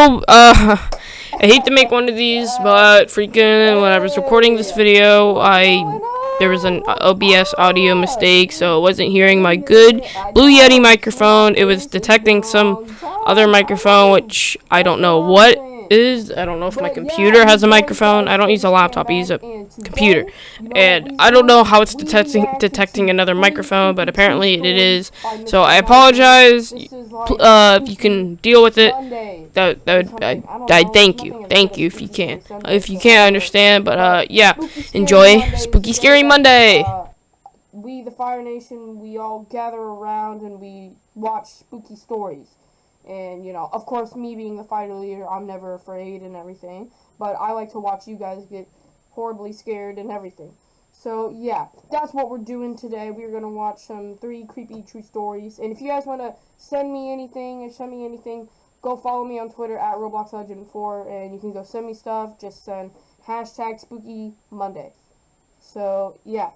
know, I hate to make one of these, but freaking when I was recording this video, there was an OBS audio mistake, so it wasn't hearing my good Blue Yeti microphone. It was detecting some other microphone, which I don't know what is. I don't know if my computer has a microphone. I don't use a laptop, I use a computer. And I don't know how it's detecting another microphone, but apparently it is. So I apologize. If you can deal with it, I thank you. Thank you if you can. If you can't, I understand, but yeah. Enjoy Spooky Scary Monday. We, the Fire Nation, we all gather around and we watch spooky stories. And, you know, of course, me being the fighter leader, I'm never afraid and everything. But I like to watch you guys get horribly scared and everything. So, yeah, that's what we're doing today. We're going to watch some 3 creepy true stories. And if you guys want to send me anything, go follow me on Twitter at RobloxLegend4. And you can go send me stuff. Just send hashtag Spooky Monday. So, yeah,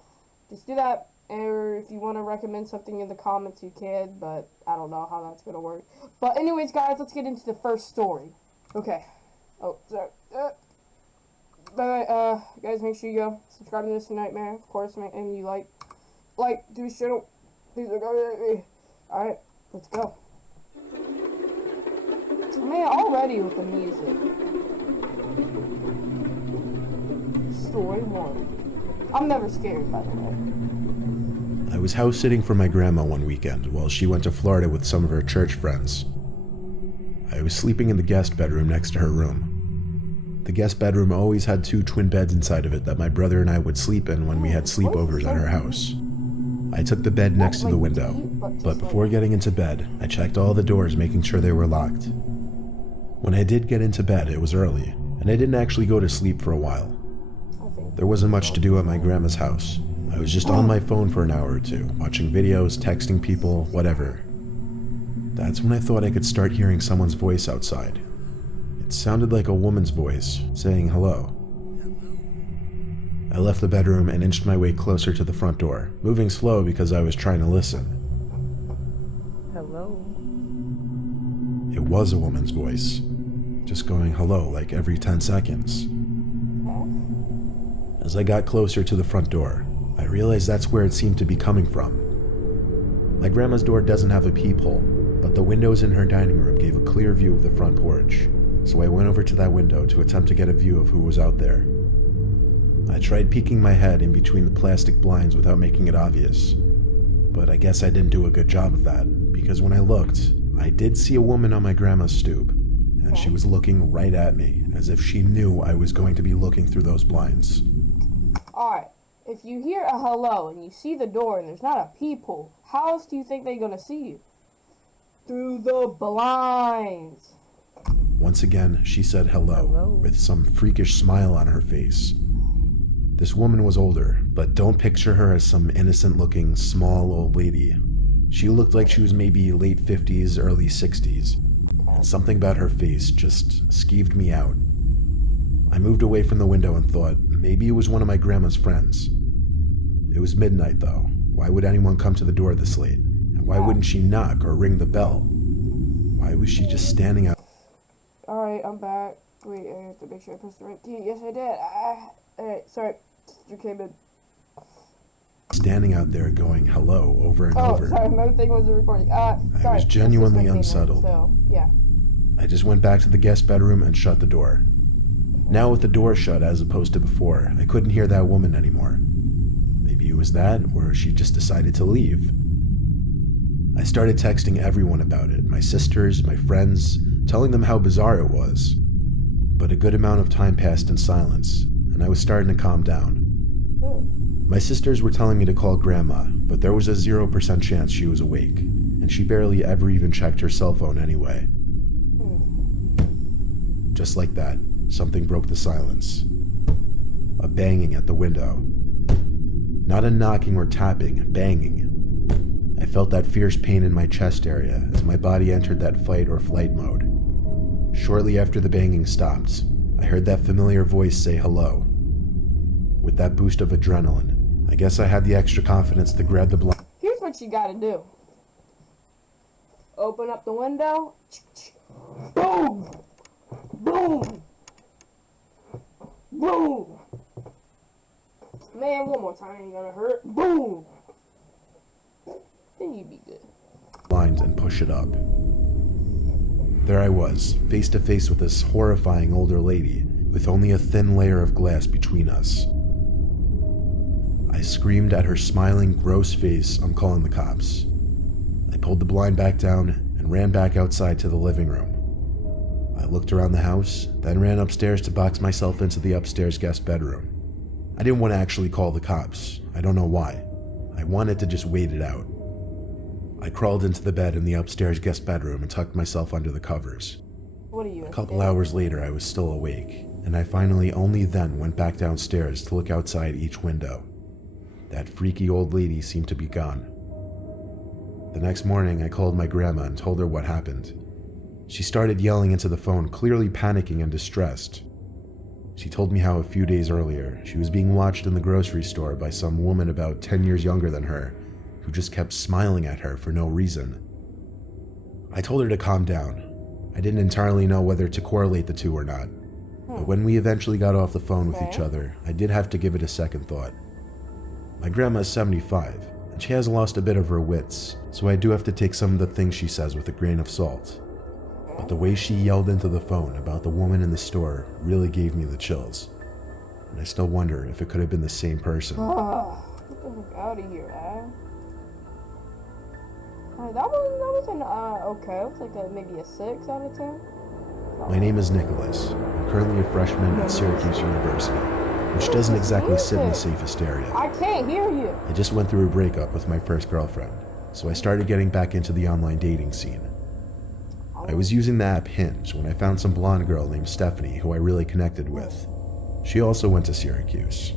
just do that. Or if you want to recommend something in the comments, you can, but I don't know how that's going to work. But anyways, guys, let's get into the first story. Okay. Oh, sorry. By the way, guys, make sure you go subscribe to Mr. Nightmare, of course, and you like do his channel. Please look over me. Alright, let's go. Man, already with the music. Story 1. I'm never scared, by the way. I was house sitting for my grandma one weekend while she went to Florida with some of her church friends. I was sleeping in the guest bedroom next to her room. The guest bedroom always had 2 twin beds inside of it that my brother and I would sleep in when we had sleepovers at our house. I took the bed next to the window, but before getting into bed, I checked all the doors making sure they were locked. When I did get into bed, it was early, and I didn't actually go to sleep for a while. There wasn't much to do at my grandma's house. I was just on my phone for an hour or 2, watching videos, texting people, whatever. That's when I thought I could start hearing someone's voice outside. It sounded like a woman's voice, saying hello. I left the bedroom and inched my way closer to the front door, moving slow because I was trying to listen. Hello. It was a woman's voice, just going hello like every 10 seconds. As I got closer to the front door, I realized that's where it seemed to be coming from. My grandma's door doesn't have a peephole, but the windows in her dining room gave a clear view of the front porch, so I went over to that window to attempt to get a view of who was out there. I tried peeking my head in between the plastic blinds without making it obvious, but I guess I didn't do a good job of that, because when I looked, I did see a woman on my grandma's stoop, and she was looking right at me, as if she knew I was going to be looking through those blinds. Alright. If you hear a hello and you see the door and there's not a peephole, how else do you think they're gonna see you? Through the blinds. Once again, she said hello, with some freakish smile on her face. This woman was older, but don't picture her as some innocent-looking, small old lady. She looked like she was maybe late 50s, early 60s, and something about her face just skeeved me out. I moved away from the window and thought, maybe it was one of my grandma's friends. It was midnight, though. Why would anyone come to the door this late? And why wouldn't she knock or ring the bell? Why was she just standing out? Alright, I'm back. Wait, I have to make sure I pressed the right key. Yes, I did. Alright, sorry. You came in. Standing out there going hello over and over. Oh, sorry, my thing wasn't recording. I was genuinely unsettled. So, yeah. I just went back to the guest bedroom and shut the door. Now with the door shut as opposed to before, I couldn't hear that woman anymore. Maybe it was that, or she just decided to leave. I started texting everyone about it, my sisters, my friends, telling them how bizarre it was. But a good amount of time passed in silence, and I was starting to calm down. My sisters were telling me to call Grandma, but there was a 0% chance she was awake, and she barely ever even checked her cell phone anyway. Just like that, something broke the silence. A banging at the window. Not a knocking or tapping, banging. I felt that fierce pain in my chest area as my body entered that fight or flight mode. Shortly after the banging stopped, I heard that familiar voice say hello. With that boost of adrenaline, I guess I had the extra confidence to grab the blind. Here's what you gotta do. Open up the window. Boom! Boom! Man, one more time ain't gonna hurt. Boom! Then you'd be good. Blind and push it up. There I was, face to face with this horrifying older lady, with only a thin layer of glass between us. I screamed at her smiling, gross face, "I'm calling the cops." I pulled the blind back down and ran back outside to the living room. I looked around the house, then ran upstairs to box myself into the upstairs guest bedroom. I didn't want to actually call the cops. I don't know why. I wanted to just wait it out. I crawled into the bed in the upstairs guest bedroom and tucked myself under the covers. What are you? A couple hours later, I was still awake, and I finally only then went back downstairs to look outside each window. That freaky old lady seemed to be gone. The next morning, I called my grandma and told her what happened. She started yelling into the phone, clearly panicking and distressed. She told me how a few days earlier, she was being watched in the grocery store by some woman about 10 years younger than her, who just kept smiling at her for no reason. I told her to calm down. I didn't entirely know whether to correlate the two or not. But when we eventually got off the phone with each other, I did have to give it a second thought. My grandma is 75, and she has lost a bit of her wits, so I do have to take some of the things she says with a grain of salt. But the way she yelled into the phone about the woman in the store really gave me the chills. And I still wonder if it could have been the same person. Get the fuck out of here, man. That was an, okay. It was like maybe a 6 out of 10. My name is Nicholas. I'm currently a freshman at Syracuse University, which doesn't exactly sit in the safest area. I can't hear you. I just went through a breakup with my first girlfriend, so I started getting back into the online dating scene. I was using the app Hinge when I found some blonde girl named Stephanie who I really connected with. She also went to Syracuse.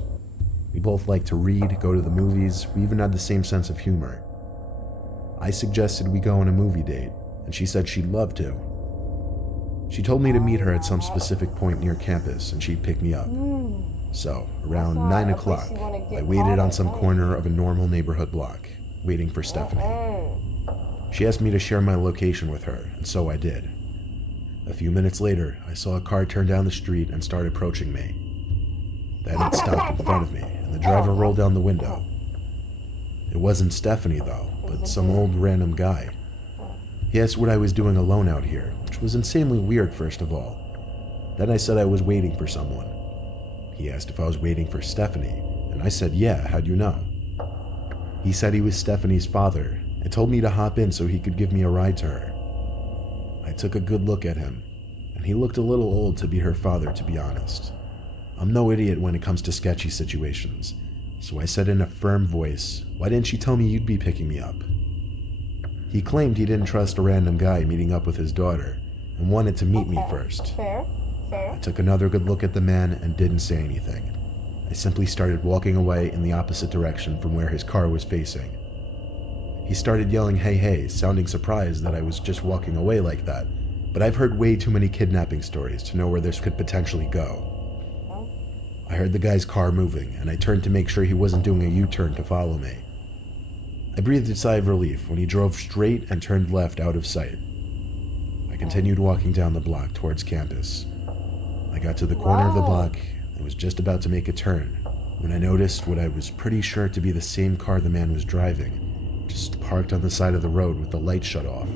We both liked to read, go to the movies, we even had the same sense of humor. I suggested we go on a movie date, and she said she'd love to. She told me to meet her at some specific point near campus and she'd pick me up. So, around 9 o'clock, I waited on some corner of a normal neighborhood block, waiting for Stephanie. She asked me to share my location with her, and so I did. A few minutes later, I saw a car turn down the street and start approaching me. Then it stopped in front of me, and the driver rolled down the window. It wasn't Stephanie, though, but some old random guy. He asked what I was doing alone out here, which was insanely weird, first of all. Then I said I was waiting for someone. He asked if I was waiting for Stephanie, and I said, yeah, how'd you know? He said he was Stephanie's father, and told me to hop in so he could give me a ride to her. I took a good look at him, and he looked a little old to be her father, to be honest. I'm no idiot when it comes to sketchy situations, so I said in a firm voice, why didn't you tell me you'd be picking me up? He claimed he didn't trust a random guy meeting up with his daughter, and wanted to meet me first. Fair. I took another good look at the man and didn't say anything. I simply started walking away in the opposite direction from where his car was facing. He started yelling, hey, hey, sounding surprised that I was just walking away like that, but I've heard way too many kidnapping stories to know where this could potentially go. I heard the guy's car moving, and I turned to make sure he wasn't doing a U-turn to follow me. I breathed a sigh of relief when he drove straight and turned left out of sight. I continued walking down the block towards campus. I got to the corner of the block and was just about to make a turn when I noticed what I was pretty sure to be the same car the man was driving, just parked on the side of the road with the light shut off.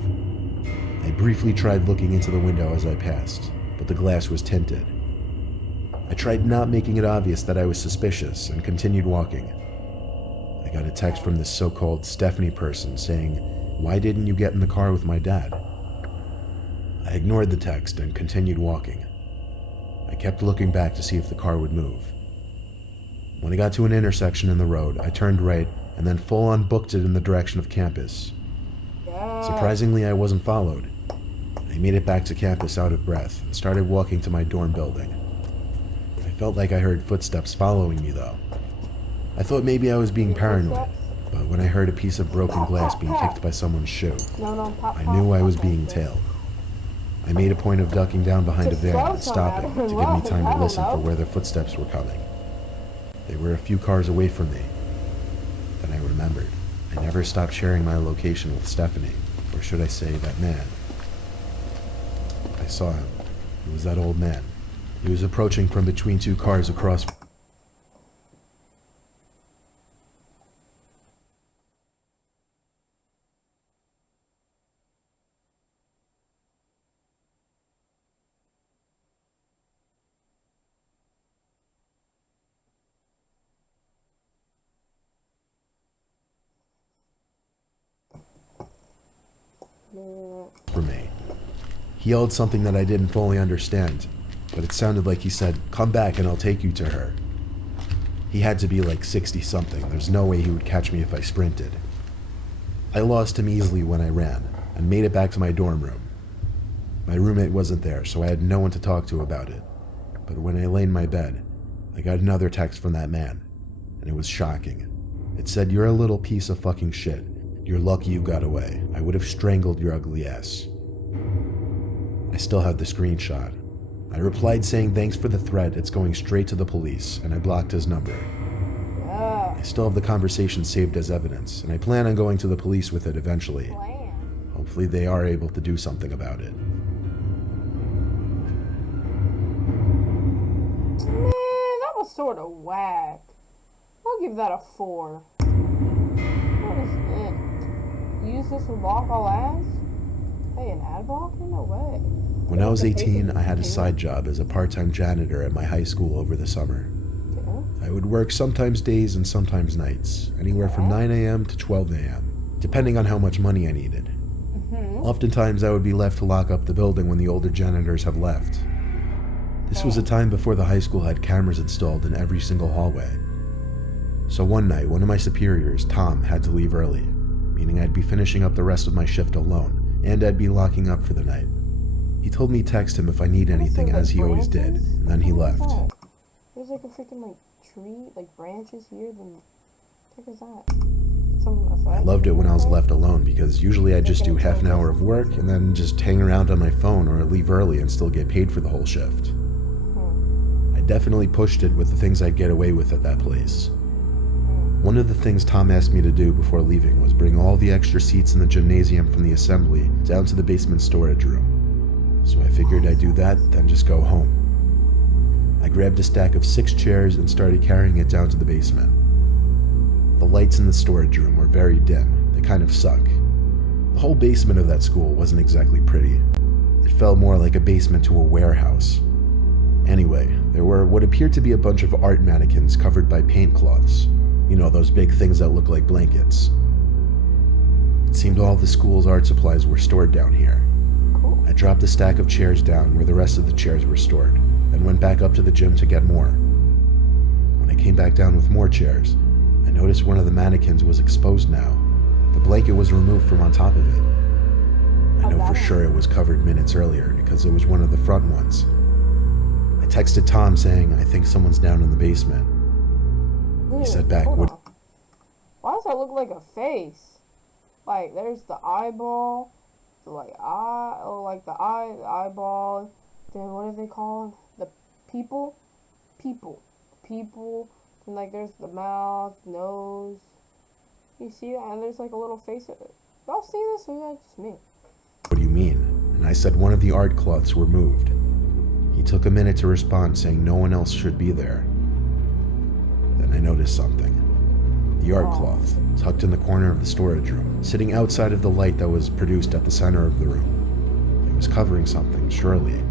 I briefly tried looking into the window as I passed, but the glass was tinted. I tried not making it obvious that I was suspicious and continued walking. I got a text from this so-called Stephanie person saying, why didn't you get in the car with my dad? I ignored the text and continued walking. I kept looking back to see if the car would move. When I got to an intersection in the road, I turned right and then full-on booked it in the direction of campus. Surprisingly, I wasn't followed. I made it back to campus out of breath and started walking to my dorm building. I felt like I heard footsteps following me, though. I thought maybe I was being paranoid, but when I heard a piece of broken glass being kicked by someone's shoe, I knew I was being tailed. I made a point of ducking down behind a van and stopping to give me time to listen for where the footsteps were coming. They were a few cars away from me. Then I remembered. I never stopped sharing my location with Stephanie, or should I say that man. I saw him. It was that old man. He was approaching from between two cars across. For me. He yelled something that I didn't fully understand, but it sounded like he said, "Come back and I'll take you to her." He had to be like 60 something. There's no way he would catch me if I sprinted. I lost him easily when I ran and made it back to my dorm room. My roommate wasn't there, so I had no one to talk to about it. But when I lay in my bed, I got another text from that man, and it was shocking. It said, "You're a little piece of fucking shit. You're lucky you got away. I would have strangled your ugly ass." I still have the screenshot. I replied saying thanks for the threat, it's going straight to the police, and I blocked his number. I still have the conversation saved as evidence, and I plan on going to the police with it eventually. Hopefully they are able to do something about it. Man, that was sort of whack. I'll give that a 4. What is it? Use this to block all ads? Hey, an ad blocker? No way. When I was 18, I had a side job as a part-time janitor at my high school over the summer. I would work sometimes days and sometimes nights, anywhere from 9 a.m. to 12 a.m., depending on how much money I needed. Oftentimes I would be left to lock up the building when the older janitors have left. This was a time before the high school had cameras installed in every single hallway. So one night, one of my superiors, Tom, had to leave early, meaning I'd be finishing up the rest of my shift alone, and I'd be locking up for the night. He told me text him if I need anything, as he always did, and then he left. There's like a freaking like tree, like branches here, then what is that? Some effect? I loved it when I was left alone because usually I'd just do half an hour of work and then just hang around on my phone or leave early and still get paid for the whole shift. I definitely pushed it with the things I'd get away with at that place. One of the things Tom asked me to do before leaving was bring all the extra seats in the gymnasium from the assembly down to the basement storage room. So I figured I'd do that, then just go home. I grabbed a stack of 6 chairs and started carrying it down to the basement. The lights in the storage room were very dim. They kind of suck. The whole basement of that school wasn't exactly pretty. It felt more like a basement to a warehouse. Anyway, there were what appeared to be a bunch of art mannequins covered by paint cloths. You know, those big things that look like blankets. It seemed all the school's art supplies were stored down here. Cool. I dropped the stack of chairs down where the rest of the chairs were stored, then went back up to the gym to get more. When I came back down with more chairs, I noticed one of the mannequins was exposed now. The blanket was removed from on top of it. I know for sure it was covered minutes earlier because it was one of the front ones. I texted Tom saying, "I think someone's down in the basement." He said back, Hold "What?" on. Why does that look like a face? Like, there's the eyeball, the like eye, or like the eye, the eyeball. Then what are they called? The people. And like, there's the mouth, nose. You see that? And there's like a little face. Y'all see this, or is that just me? "What do you mean?" And I said one of the art cloths were moved. He took a minute to respond, saying no one else should be there. Then I noticed something. The art cloth, tucked in the corner of the storage room, sitting outside of the light that was produced at the center of the room. It was covering something, surely.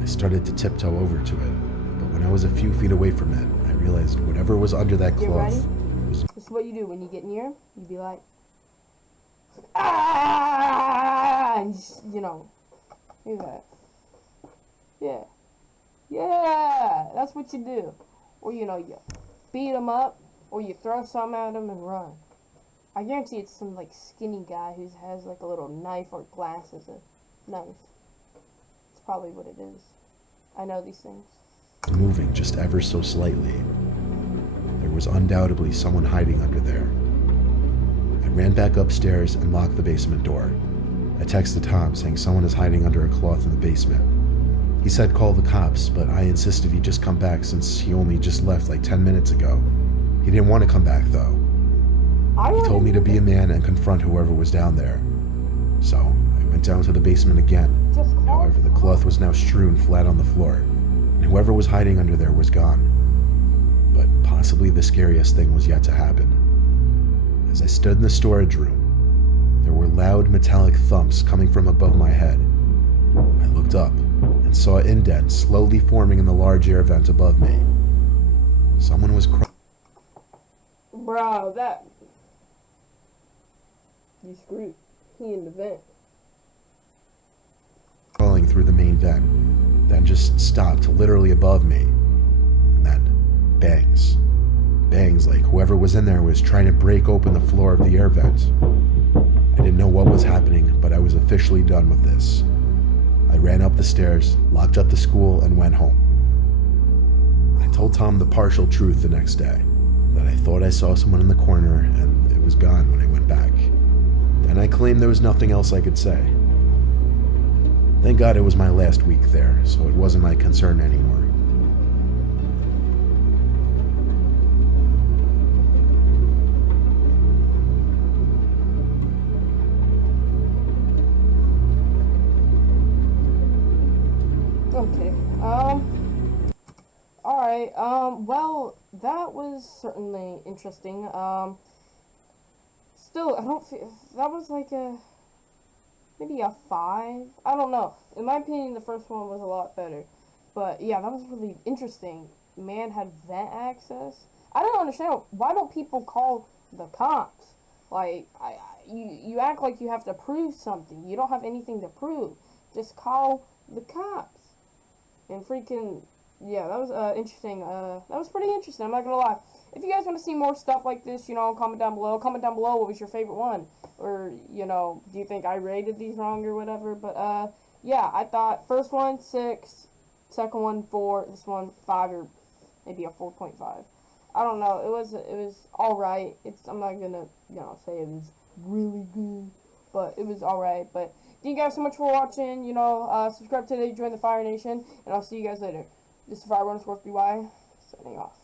I started to tiptoe over to it, but when I was a few feet away from it, I realized whatever was under that Get cloth ready? was... This is what you do when you get near. You be like, ah, and just, you know, do that. Yeah, that's what you do. Or, you know, you beat them up, or you throw something at them and run. I guarantee it's some, like, skinny guy who has, like, a little knife or glass as a knife. It's probably what it is. I know these things. moving just ever so slightly. There was undoubtedly someone hiding under there. I ran back upstairs and locked the basement door. I texted Tom saying someone is hiding under a cloth in the basement. He said call the cops, but I insisted he just come back since he only just left like 10 minutes ago. He didn't want to come back though. He told me to be a man and confront whoever was down there. So I went down to the basement again. However, the cloth was now strewn flat on the floor. whoever was hiding under there was gone. But possibly the scariest thing was yet to happen. As I stood in the storage room, there were loud metallic thumps coming from above my head. I looked up and saw an indent slowly forming in the large air vent above me. Someone was Bro, that... You screwed. He in the vent. crawling through the main vent, then just stopped literally above me. And then, bangs. Bangs like whoever was in there was trying to break open the floor of the air vent. I didn't know what was happening, but I was officially done with this. I ran up the stairs, locked up the school, and went home. I told Tom the partial truth the next day, that I thought I saw someone in the corner and it was gone when I went back. Then I claimed there was nothing else I could say. Thank God it was my last week there, so it wasn't my concern anymore. Okay, alright, well, that was certainly interesting. Still, I don't feel, that was like maybe a 5? I don't know. In my opinion, the first one was a lot better. But, yeah, that was really interesting. Man had vent access. I don't understand, why don't people call the cops? Like, you act like you have to prove something. You don't have anything to prove. Just call the cops. And freaking, yeah, that was interesting. That was pretty interesting, I'm not gonna lie. If you guys want to see more stuff like this, you know, comment down below. Comment down below what was your favorite one. Or, you know, do you think I rated these wrong or whatever. But, yeah, I thought first one, 6. Second one, 4. This one, 5 or maybe a 4.5. I don't know. It was alright. I'm not gonna, you know, say it was really good. But it was alright. But thank you guys so much for watching. You know, subscribe today, join the Fire Nation, and I'll see you guys later. This is Fire_BY, signing off.